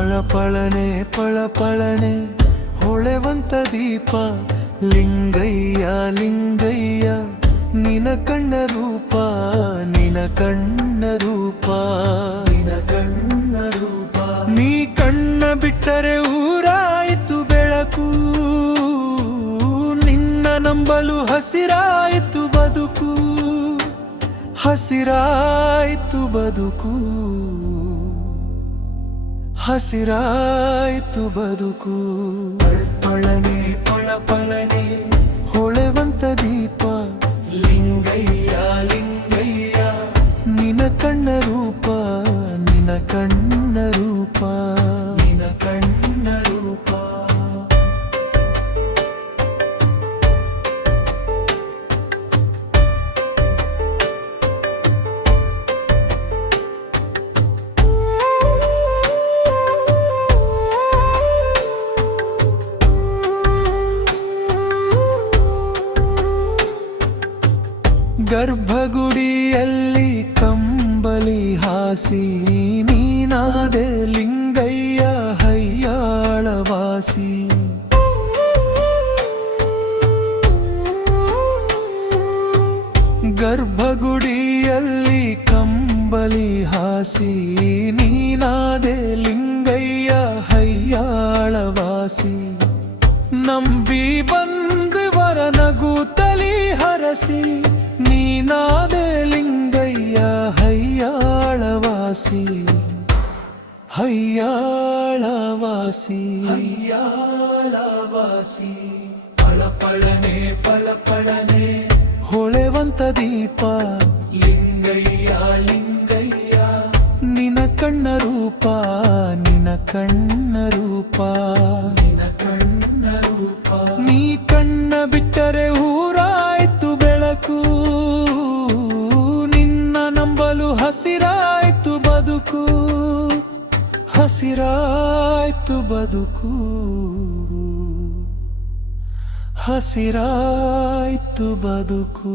ಪಳಪಳನೆ ಪಳಪಳನೆ ಹೊಳೆವಂತ ದೀಪ ಲಿಂಗಯ್ಯ ಲಿಂಗಯ್ಯ ನಿನ ಕಣ್ಣ ರೂಪ ನಿನ ಕಣ್ಣ ರೂಪ ನಿನ ಕಣ್ಣ ರೂಪ ನೀ ಕಣ್ಣ ಬಿಟ್ಟರೆ ಊರಾಯಿತು ಬೆಳಕು ನಿನ್ನ ನಂಬಲು ಹಸಿರಾಯಿತು ಬದುಕು ಹಸಿರಾಯಿತು ಬದುಕು ಹಸಿರಾಯಿತು ಬದುಕು ಪಳಪಳನೆ ಪಳಪಳನೆ ಹೊಳೆವಂತ ದೀಪ ಲಿಂಗಯ್ಯ ಲಿಂಗಯ್ಯ ನಿನ ಕಣ್ಣ ರೂಪ ನಿನ ಕಣ್ಣ ರೂಪ ನಿನ ಕಣ್ಣ ರೂಪ ಗರ್ಭಗುಡಿಯಲ್ಲಿ ಕಂಬಲಿ ಹಾಸಿ ನೀನಾದೆ ಲಿಂಗಯ್ಯ ಹಯ್ಯಾಳವಾಸಿ ಗರ್ಭಗುಡಿಯಲ್ಲಿ ಕಂಬಲಿ ಹಾಸಿ ನೀನಾದೆ ಲಿಂಗಯ್ಯ ಹಯ್ಯಾಳವಾಸಿ ನಂಬಿ ಬಂದವರ ನಗುತ್ತಲಿ ಹರಸಿ ನೀನಾದೆ ಲಿಂಗಯ್ಯ ಹಯ್ಯಾಳವಾಸಿ ಹಯ್ಯಾಳವಾಸಿ ಹಯ್ಯಾಳವಾಸಿ ಪಳಪಳನೆ ಪಳಪಳನೆ ಹೊಳೆವಂತ ದೀಪ ಲಿಂಗಯ್ಯ ಲಿಂಗಯ್ಯ ನಿನ ಕಣ್ಣ ರೂಪ ನಿನ ಕಣ್ಣ ರೂಪ ನಿನ ಕಣ್ಣ ರೂಪ ನೀ ಕಣ್ಣ ಬಿಟ್ಟರೆ ಊರಾಯ್ತು ಬೆಳಕು ನಿನ್ನ ನಂಬಲು ಹಸಿರಾಯ್ತು ಬದುಕು ಹಸಿರಾಯ್ತು ಬದುಕು ಹಸಿರಾಯ್ತು ಬದುಕು